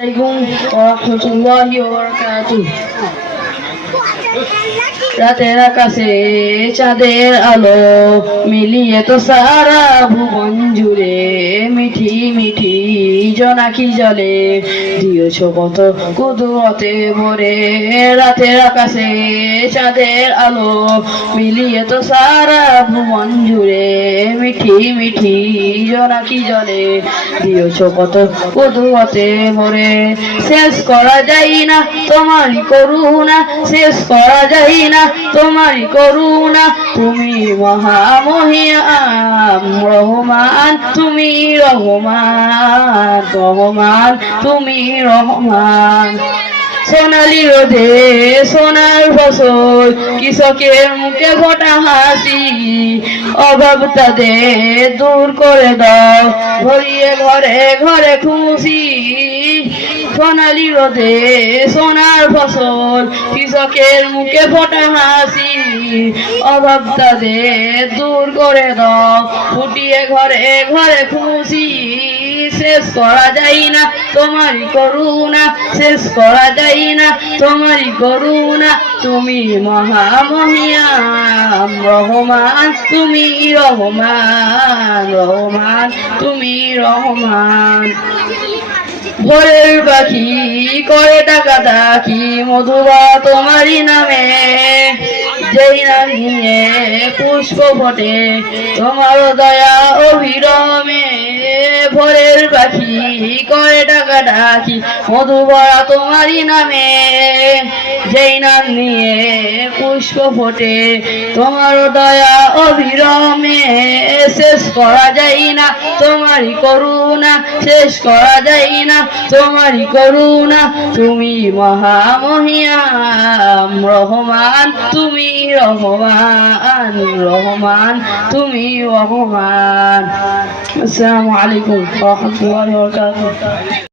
ওরহমতুল্লাহি ওয়াবারাকাতুহু। রাতের আকাশে চাঁদের আলো মিলিয়ে তো সারা ভুবন জুড়ে মিঠি মিঠি জোনাকি জলে দিয়েছ কত কুদরতে ভরে। রাতের আকাশে চাঁদের আলো মিলিয়ে তো সারা ভুবন জুড়ে মিঠি মিঠি জোনাকি জলে দিয়েছ কত কুদরতে ভরে। শেষ করা যায় না তোমারই করুণা, শেষ করা যায় না তোমারই করুণা। তুমি মহামহিয়ান রহমান, তুমি রহমান রহমান, তুমি রহমান। সোনালি রোদে সোনার ফসল, কৃষকের মুখে ফোটা হাসি, অভাব তাদের দূর করে দাও, ভরিয়ে ঘরে ঘরে খুশি। সোনালি রোদে সোনার ফসল, কৃষকের মুখে ফোটা হাসি, অভাব তাদের দূর করে দাও, ফুটিয়ে ঘরে ঘরে খুশি। শেষ করা যায় না তোমারই করুণা, শেষ করা যায় না তোমারই করুণা। তুমি মহামহিয়ান রহমান, তুমি রহমান রহমান, তুমি রহমান। ভোরের পাখি করে টাকা ডাকি, মধুবা তোমারই নামে, যেই নাম নিয়ে পুষ্প ফোটে তোমার দয়া অভিরমে। ভোরের পাখি করে টাকা ডাকি, মধুবরা তোমারই নামে, যেই নাম নিয়ে পুষ্প ফোটে তোমার দয়া অভিরমে। শেষ করা যায় না তোমারই করুণা, শেষ করা যায় না তোমারই করুণা। তুমি মহামহিয়ান রহমান, তুমি রহমান রহমান, তুমি রহমান। আসসালামু আলাইকুম ওয়া রাহমাতুল্লাহি ওয়া বারাকাতুহু।